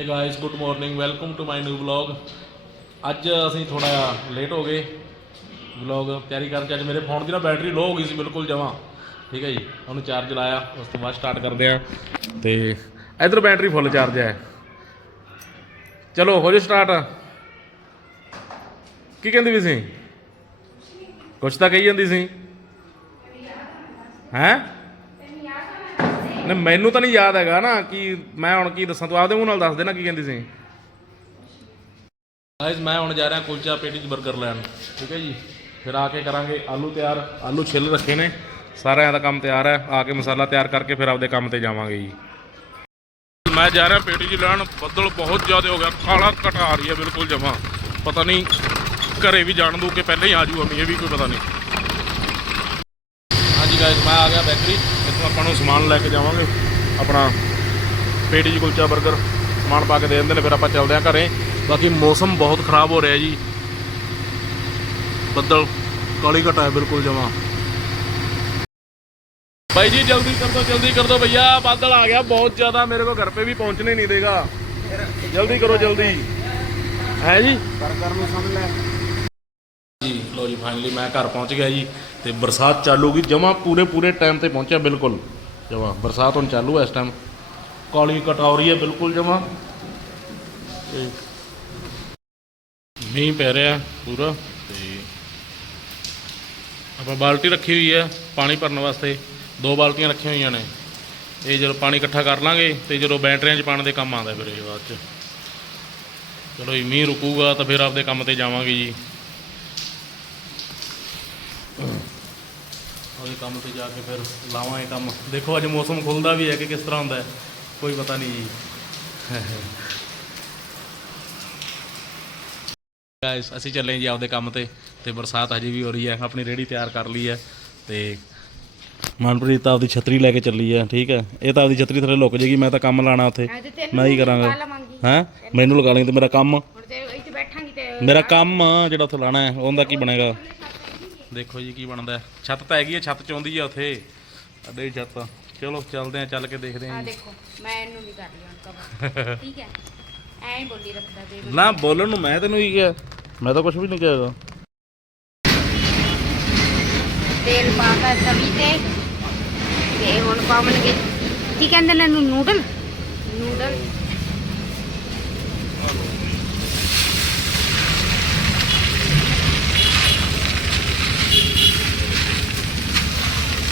Hey guys good morning welcome to my new vlog ਅੱਜ ਅਸੀਂ ਥੋੜਾ ਲੇਟ ਹੋ ਗਏ। ਵਲੌਗ ਤਿਆਰੀ ਕਰਕੇ ਅੱਜ ਮੇਰੇ ਫੋਨ ਦੀ ਨਾ ਬੈਟਰੀ ਲੋ ਹੋ ਗਈ ਸੀ, ਬਿਲਕੁਲ ਜਮਾਂ। ਠੀਕ ਹੈ ਜੀ, ਉਹਨੂੰ ਚਾਰਜ ਲਾਇਆ, ਉਸ ਤੋਂ ਬਾਅਦ ਸਟਾਰਟ ਕਰਦੇ ਆ ਤੇ ਇਧਰ ਬੈਟਰੀ ਫੁੱਲ ਚਾਰਜ ਹੈ। ਚਲੋ, ਹੋ ਜਾ ਸਟਾਰਟ ਕੀ ਕਹਿੰਦੀ ਵੀ ਸੀ? ਕੁਛ ਤਾਂ ਕਹੀ ਜਾਂਦੀ ਸੀ। ਹੈਂ? ਨਹੀਂ ਮੈਨੂੰ ਤਾਂ ਨਹੀਂ ਯਾਦ ਹੈਗਾ ਨਾ ਕਿ ਮੈਂ ਹੁਣ ਕੀ ਦੱਸਾਂ, ਤੂੰ ਆਪਦੇ ਮੂੰਹ ਨਾਲ ਦੱਸ ਦੇ ਨਾ ਕੀ ਕਹਿੰਦੀ ਸੀ। ਗਾਇਸ ਮੈਂ ਹੁਣ ਜਾ ਰਿਹਾ ਕੁਲਚਾ ਪੇਟੀ ਚ 버ਗਰ ਲੈਣ। ਠੀਕ ਹੈ ਜੀ? ਫਿਰ ਆ ਕੇ ਕਰਾਂਗੇ ਆਲੂ ਤਿਆਰ, ਆਲੂ ਛਿੱਲ ਰੱਖੇ ਨੇ। ਸਾਰਿਆਂ ਦਾ ਕੰਮ ਤਿਆਰ ਹੈ। ਆ ਕੇ ਮਸਾਲਾ ਤਿਆਰ ਕਰਕੇ ਫਿਰ ਆਪਦੇ ਕੰਮ ਤੇ ਜਾਵਾਂਗੇ ਜੀ। ਮੈਂ ਜਾ ਰਿਹਾ ਪੇਟੀ ਚ ਲੈਣ, ਬੱਦਲ ਬਹੁਤ ਜ਼ਿਆਦਾ ਹੋ ਗਿਆ ਕਾਲਾ ਘਟਾ ਰਹੀ ਹੈ ਬਿਲਕੁਲ ਜਮਾ। ਪਤਾ ਨਹੀਂ ਘਰੇ ਵੀ ਜਾਣ ਦੂ ਕਿ ਪਹਿਲਾਂ ਹੀ ਆ ਜੂਗਾ ਇਹ ਵੀ ਕੋਈ ਪਤਾ ਨਹੀਂ। ਹਾਂਜੀ ਗਾਇਸ ਮੈਂ ਆ ਗਿਆ ਬੈਕਰੀ ਇੱਥੋਂ ਆਪਾਂ ਨੂੰ ਸਮਾਨ ਲੈ ਕੇ ਜਾਵਾਂਗੇ। ਆਪਣਾ ਪੇਟੀ ਜੀ ਕੁਲਚਾ 버ਗਰ ਸਮਾਨ ਪਾ ਕੇ ਦੇ ਦਿੰਦੇ ਨੇ, ਫਿਰ ਆਪਾਂ ਚੱਲਦੇ ਆ ਘਰੇ। ਬਾਕੀ ਮੌਸਮ ਬਹੁਤ ਖਰਾਬ ਹੋ ਰਿਹਾ ਜੀ। ਬੱਦਲ ਕਾਲੀ ਘਟਾ ਹੈ ਬਿਲਕੁਲ ਜਮਾ। ਬਾਈ ਜੀ, ਜਲਦੀ ਕਰ ਦੋ ਜਲਦੀ ਕਰ ਦੋ ਭਈਆ, ਬਾਦਲ ਆ ਗਿਆ ਬਹੁਤ ਜ਼ਿਆਦਾ, ਮੇਰੇ ਕੋ ਘਰ ਪੇ ਵੀ ਪਹੁੰਚਣਾ ਹੀ ਨਹੀਂ ਦੇਗਾ। ਜਲਦੀ ਕਰੋ, ਜਲਦੀ। ਹੈ ਜੀ? ਬਰਗਰ ਨੂੰ ਸਮਝ ਲੈ। ਲੋ ਜੀ ਫਾਈਨਲੀ ਮੈਂ ਘਰ ਪਹੁੰਚ ਗਿਆ ਜੀ ਤੇ ਬਰਸਾਤ ਚਾਲੂ ਗਈ। ਜਮਾ ਪੂਰੇ ਪੂਰੇ ਟਾਈਮ ਤੇ ਪਹੁੰਚਿਆ ਬਿਲਕੁਲ। ਜਮਾ ਬਰਸਾਤ ਹੁਣ ਚਾਲੂ ਹੈ ਇਸ ਟਾਈਮ ਕਾਲੀ ਕਟਾ ਰਹੀ ਹੈ ਬਿਲਕੁਲ ਜਮਾ। ਮੀਂਹ ਪੈ ਰਿਹਾ ਪੂਰਾ ਤੇ ਆਪਾਂ ਬਾਲਟੀ ਰੱਖੀ ਹੋਈ ਹੈ ਪਾਣੀ ਭਰਨ ਵਾਸਤੇ। ਦੋ ਬਾਲਟੀਆਂ ਰੱਖੀਆਂ ਹੋਈਆਂ ਨੇ। ਇਹ ਜਦੋਂ ਪਾਣੀ ਇਕੱਠਾ ਕਰ ਲਾਂਗੇ ਤੇ ਜਦੋਂ ਬੈਟਰੀਆਂ 'ਚ ਪਾਉਣ ਦੇ ਕੰਮ ਆਉਂਦਾ ਫਿਰ ਇਹ ਬਾਅਦ 'ਚ। ਚਲੋ ਜੀ, ਮੀਂਹ ਰੁਕੂਗਾ ਤਾਂ ਫਿਰ ਆਪਦੇ ਕੰਮ ਤੇ ਜਾਵਾਂਗੇ ਜੀ। ਉਹਦੇ ਕੰਮ ਤੇ ਜਾ ਕੇ ਫਿਰ ਲਾਵਾਂਗੇ ਕੰਮ। ਦੇਖੋ ਅੱਜ ਮੌਸਮ ਖੁੱਲਦਾ ਵੀ ਹੈ ਕਿ ਕਿਸ ਤਰ੍ਹਾਂ ਹੁੰਦਾ ਹੈ ਕੋਈ ਪਤਾ ਨਹੀਂ ਜੀ। ਗਾਇਸ ਅਸੀਂ ਚੱਲੇ ਜੀ ਆਪਦੇ ਕੰਮ ਤੇ ਤੇ ਬਰਸਾਤ ਹਜੇ ਵੀ ਹੋ ਰਹੀ ਹੈ ਆਪਣੀ ਰੇੜੀ ਤਿਆਰ ਕਰ ਲਈ ਹੈ ਤੇ ਮਨਪ੍ਰੀਤ ਤਾਂ ਆਪਦੀ ਛਤਰੀ ਲੈ ਕੇ ਚੱਲੀ ਹੈ ਠੀਕ ਹੈ? ਇਹ ਤਾਂ ਆਪਦੀ ਛਤਰੀ ਥੱਲੇ ਲੁਕ ਜੇਗੀ ਮੈਂ ਤਾਂ ਕੰਮ ਲਾਣਾ ਉੱਥੇ। ਮੈਂ ਹੀ ਕਰਾਂਗਾ? ਹੈਂ? ਮੈਨੂੰ ਲਗਾ ਲਈ ਤੇ ਮੇਰਾ ਕੰਮ? ਹੁਣ ਤੇ ਇੱਥੇ ਬੈਠਾਂਗੀ ਤੇ ਮੇਰਾ ਕੰਮ ਜਿਹੜਾ ਉੱਥੇ ਲਾਣਾ ਹੈ ਉਹਦਾ ਕੀ ਬਣੇਗਾ? ਦੇਖੋ ਜੀ ਕੀ ਬਣਦਾ ਹੈ। ਛੱਤ ਤਾਂ ਹੈਗੀ ਹੈ ਛੱਤ ਚਾਉਂਦੀ ਆ ਉੱਥੇ। ਅੱਡੇ ਦੀ ਛੱਤ ਚਲੋ ਚੱਲਦੇ ਆ ਚੱਲ ਕੇ ਦੇਖਦੇ ਆ ਆ ਜੀ। ਦੇਖੋ ਮੈਂ ਇਹਨੂੰ ਵੀ ਕਰ ਲਿਆ ਕਵਰ ਠੀਕ ਹੈ? ਐਂ ਹੀ ਬੋਲੀ ਰੱਖਦਾ ਦੇ ਨਾ ਬੋਲਣ ਨੂੰ ਮੈਂ ਤੈਨੂੰ ਕੀ ਕਿਹਾ। ਮੈਂ ਤਾਂ ਕੁਝ ਵੀ ਨਹੀਂ ਕਿਹਾਗਾ। ਤੇਲ ਪਾਤਾ ਤਵੀ ਤੇ ਤੇ ਹੁਣ ਪਾਵਣਗੇ। ਕੀ ਕਹਿੰਦੇ ਨੇ ਇਹਨੂੰ ਨੂਡਲ? ਨੂਡਲ।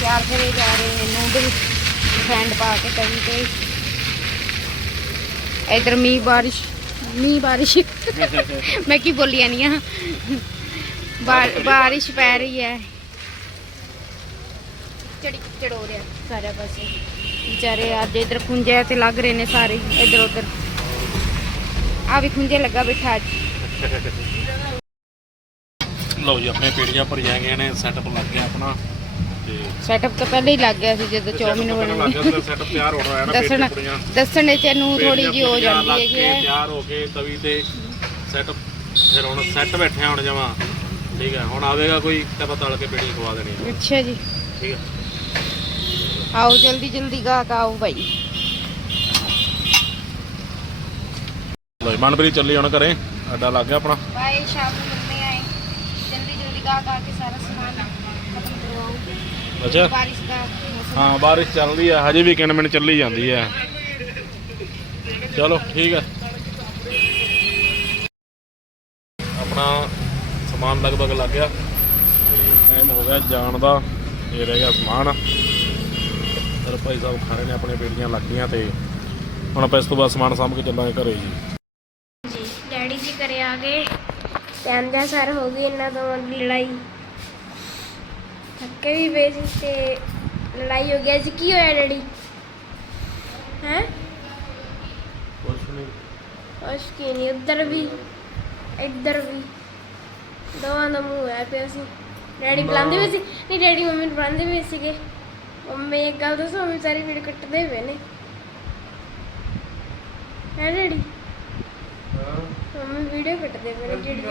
ਚਾਰ ਕਰੇ ਜਾ ਰਹੇ ਨੇ ਨੂਡਲ ਫੈਂਡ ਪਾ ਕੇ ਤਵੀ ਤੇ। ਇਧਰ ਮੀਂਹ ਬਾਰਿਸ਼ ਮੀਂਹ ਬਾਰਿਸ਼। ਮੈਂ ਕੀ ਬੋਲੀ ਨਹੀਂ ਆ? ਬਾਰਿਸ਼ ਪੈ ਰਹੀ ਹੈ। ਚੜੀ ਚੜ ਰਿਹਾ ਸਾਰਾ ਪਾਸੇ। ਵਿਚਾਰੇ ਅੱਜ ਇਧਰ ਖੁੰਝੇ ਤੇ ਲੱਗ ਰਹੇ ਨੇ ਸਾਰੇ, ਇਧਰ ਉਧਰ। ਆ ਵੀ ਖੁੰਝੇ ਲੱਗਾ ਬਿਠਾ ਅੱਜ। ਲਓ ਜੀ ਆਪਣੇ ਪੀੜੀਆਂ ਭਰ ਗਏ ਨੇ ਸੈਟਅਪ ਲੱਗ ਗਿਆ ਆਪਣਾ। ਸੈਟਅਪ ਤਾਂ ਪਹਿਲਾਂ ਹੀ ਲੱਗ ਗਿਆ ਸੀ ਜਦੋਂ ਚੌਮਿਨ ਬਣੇ ਗਿਆ ਸੈਟਅਪ ਤਿਆਰ ਹੋ ਰਿਹਾ ਨਾ ਦੱਸਣ ਦੱਸਣ ਚ ਇਹਨੂੰ ਥੋੜੀ ਜਿਹੀ ਹੋ ਜਾਂਦੀ ਹੈ। ਕੇ ਤਿਆਰ ਹੋ ਕੇ ਤਵੀ ਤੇ ਸੈਟਅਪ ਫਿਰ ਹੁਣ ਸੈੱਟ ਬੈਠੇ ਹੁਣ ਜਮਾ। ਠੀਕ ਹੈ ਹੁਣ ਆਵੇਗਾ ਕੋਈ ਤਾਂ ਆਪਾਂ ਤਲ ਕੇ ਪੀੜੀ ਖਵਾ ਦੇਣੀ ਹੈ। ਅੱਛਾ ਜੀ। ਠੀਕ ਹੈ। ਆਓ ਜਲਦੀ ਜਲਦੀ ਗਾਹਕ ਆਓ ਭਾਈ। ਲੋ ਮਨਪ੍ਰੀਤ ਚੱਲੀ ਹੁਣ ਘਰੇ। ਅੱਡਾ ਲੱਗ ਗਿਆ ਆਪਣਾ। ਬਾਏ ਸ਼ਾਮ ਨੂੰ ਮਿਲਦੇ ਆਏ? ਜਲਦੀ ਜਲਦੀ ਗਾਹਕ ਆ ਕੇ ਸਾਰਾ ਸਮਾਨ ਅੱਛਾ। ਬਾਰਿਸ਼ ਦਾ ਮੌਸਮ। ਹਾਂ ਬਾਰਿਸ਼ ਚੱਲ ਰਹੀ ਹੈ ਹਜੇ ਵੀ ਕਿੰਨ ਮਿੰਟ ਚੱਲੀ ਜਾਂਦੀ ਹੈ ਚਲੋ ਠੀਕ ਹੈ ਆਪਣਾ ਸਮਾਨ ਲਗਭਗ ਲੱਗ ਗਿਆ। ਟਾਈਮ ਹੋ ਗਿਆ ਜਾਣ ਦਾ ਇਹ ਰਹਿ ਗਿਆ ਸਮਾਨ। ਚਲ ਭਾਈ ਸਾਹਿਬ ਖਾ ਰਹੇ ਨੇ ਆਪਣੇ ਬੇੜੀਆਂ ਲੱਗ ਗਈਆਂ ਤੇ। ਹੁਣ ਆਪਾਂ ਇਸ ਤੋਂ ਬਾਅਦ ਸਮਾਨ ਸਾਂਭ ਕੇ ਚੱਲਾਂਗੇ ਘਰੇ ਜੀ। ਜੀ ਡੈਡੀ ਜੀ ਘਰੇ ਆ ਗਏ। ਕਹਿੰਦਾ ਸਰ ਹੋ ਗਈ ਇਹਨਾਂ ਤੋਂ ਲੜਾਈ। ਥੱਕੇ ਵੀ ਪਏ ਸੀ ਤੇ ਲੜਾਈ ਹੋ ਗਈ। ਅੱਜ ਕੀ ਹੋਇਆ ਡੈਡੀ? ਹੈ? ਕੁਛ ਨਹੀਂ। ਕੁਛ ਕੀ ਨਹੀਂ ਉੱਧਰ ਵੀ ਇੱਧਰ ਵੀ। ਦੋਵਾਂ ਦਾ ਮੂੰਹ ਹੈ ਪਿਆ ਸੀ। ਡੈਡੀ ਬੁਲਾਉਂਦੇ ਵੀ ਸੀ? ਨਹੀਂ ਡੈਡੀ ਮੰਮੀ ਨੂੰ ਬੁਲਾਉਂਦੇ ਵੀ ਸੀਗੇ। ਮੰਮੀ ਇੱਕ ਗੱਲ ਦੱਸੋ ਮੰਮੀ ਸਾਰੀ ਵੀਡੀਓ ਕੱਟਦੇ ਪਏ ਨੇ। ਹੈ ਡੈਡੀ ਮੰਮੀ ਵੀਡੀਓ ਕੱਟਦੇ ਪਏ ਨੇ ਜਿਹੜੀ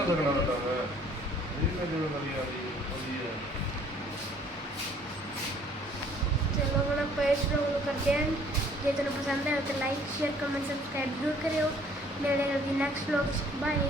ਚਲੋ ਕਰਦੇ ਹਾਂ ਜੇ ਤੁਹਾਨੂੰ ਪਸੰਦ ਆਇਆ ਤਾਂ ਲਾਈਕ ਸ਼ੇਅਰ ਕਮੈਂਟ ਸਬਸਕ੍ਰਾਈਬ ਜ਼ਰੂਰ ਕਰਿਓ। ਮਿਲਦੇ ਹਾਂ ਜੀ ਨੈਕਸਟ ਵਲੌਗ ਬਾਏ